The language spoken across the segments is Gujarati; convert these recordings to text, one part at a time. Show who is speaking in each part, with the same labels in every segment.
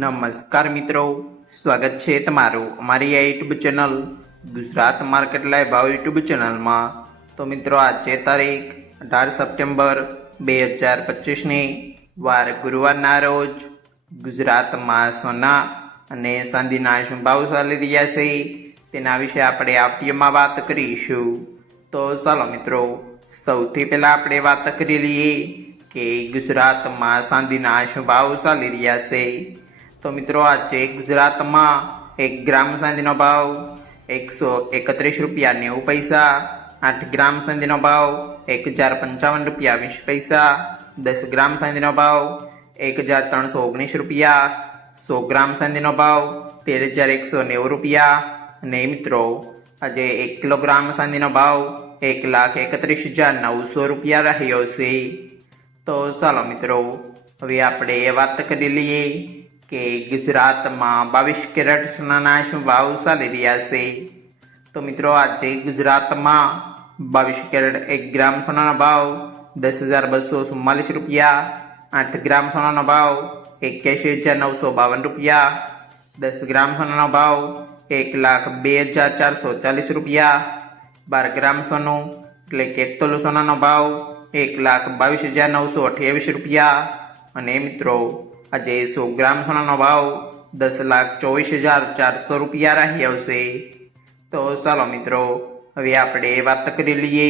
Speaker 1: નમસ્કાર મિત્રો, સ્વાગત છે તમારું અમારી આ YouTube channel Gujarat market live ભાવ યુટ્યુબ ચેનલમાં. તો મિત્રો, આજે તારીખ અઢાર સપ્ટેમ્બર બે હજાર પચીસની વાર ગુરુવારના રોજ ગુજરાતમાં સોના અને ચાંદીના શું ભાવ ચાલી રહ્યા છે તેના વિશે આપણે આ વિડીયોમાં વાત કરીશું. તો ચાલો મિત્રો, સૌથી પહેલાં આપણે વાત કરી લઈએ કે ગુજરાતમાં ચાંદીના શું ભાવ ચાલી રહ્યા છે. તો મિત્રો આજે ગુજરાતમાં એક ગ્રામ સાંધીનો ભાવ એકસો એકત્રીસ રૂપિયા નેવું પૈસા, આઠ ગ્રામ સાંધીનો ભાવ એક હજાર પંચાવન રૂપિયા વીસ પૈસા, દસ ગ્રામ સાંધીનો ભાવ એક હજાર ત્રણસો ઓગણીસ રૂપિયા, સો ગ્રામ સાંધીનો ભાવ તેર હજાર એકસો નેવું રૂપિયા. અને મિત્રો, આજે એક કિલોગ્રામ સાંધીનો ભાવ એક લાખ એકત્રીસ હજાર નવસો રૂપિયા રહ્યો છે. તો ચાલો મિત્રો, હવે આપણે એ વાત કરી લઈએ. કે ગુજરાતમાં બાવીસ કેરેટ સોનાના શું ભાવ ચાલી રહ્યા છે. તો મિત્રો આજે ગુજરાતમાં બાવીસ કેરેટ એક ગ્રામ સોનાનો ભાવ દસ હજાર બસો ચુમ્માલીસ રૂપિયા, આઠ ગ્રામ સોનાનો ભાવ એક્યાસી હજાર નવસો બાવન રૂપિયા, દસ ગ્રામ સોનાનો ભાવ એક લાખ બે હજાર ચારસો ચાલીસ રૂપિયા, બાર ગ્રામ સોનું એટલે કે તોલો સોનાનો ભાવ એક લાખ બાવીસ હજાર નવસો અઠ્યાવીસ રૂપિયા. અને મિત્રો આજે સો ગ્રામ સોનાનો ભાવ દસ લાખ ચોવીસ હજાર ચારસો રૂપિયા રહી આવશે. તો ચાલો મિત્રો, હવે આપણે વાત કરી લઈએ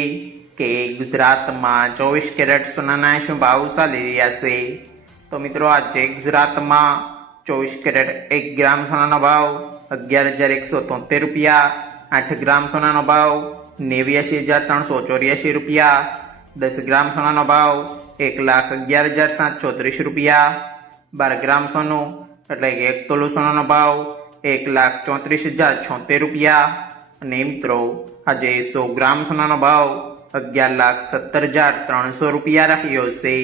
Speaker 1: કે ગુજરાતમાં ચોવીસ કેરેટ સોનાના શું ભાવ ચાલી રહ્યા છે. તો મિત્રો, આજે ગુજરાતમાં ચોવીસ કેરેટ એક ગ્રામ સોનાનો ભાવ અગિયાર હજાર એકસો તોતેર રૂપિયા, આઠ ગ્રામ સોનાનો ભાવ નેવ્યાસી હજાર ત્રણસો ચોર્યાસી રૂપિયા, દસ ગ્રામ સોનાનો ભાવ એક લાખ અગિયાર હજાર સાતસો ત્રીસ રૂપિયા બાર ગ્રામ સોનું, એટલે કે એક તોલું સોનાનો ભાવ, એક લાખ ચોત્રીસ હજાર છોતેર રૂપિયા. અને મિત્રો, આજે સો ગ્રામ સોનાનો ભાવ અગિયાર લાખ સત્તર હજાર ત્રણસો રૂપિયા રાખ્યો છે.